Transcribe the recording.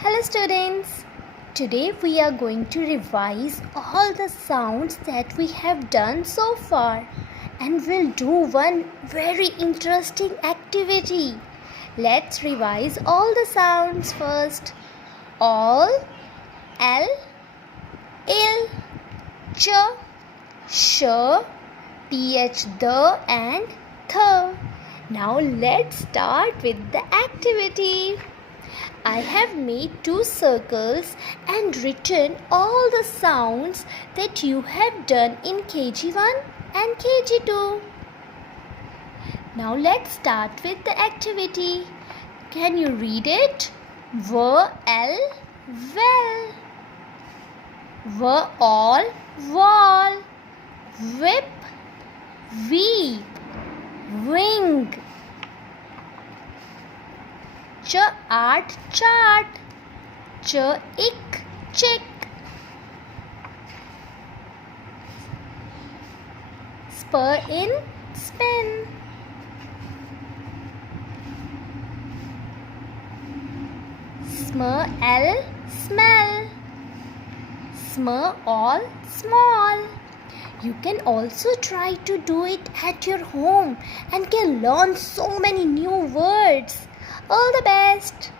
Hello students, today we are going to revise all the sounds that we have done so far and we'll do one very interesting activity. Let's revise all the sounds first. All, L, ill, ch, sh, th, the and th. Now let's start with the activity. I have made 2 circles and written all the sounds that you have done in KG1 and KG2. Now let's start with the activity. Can you read it? Well, well. All, wall. Whip, weep. Wing. Chart, chart. Ick, chick. Spur in, spin. Smell, smell. All, small. You can also try to do it at your home and can learn so many new words. All the best.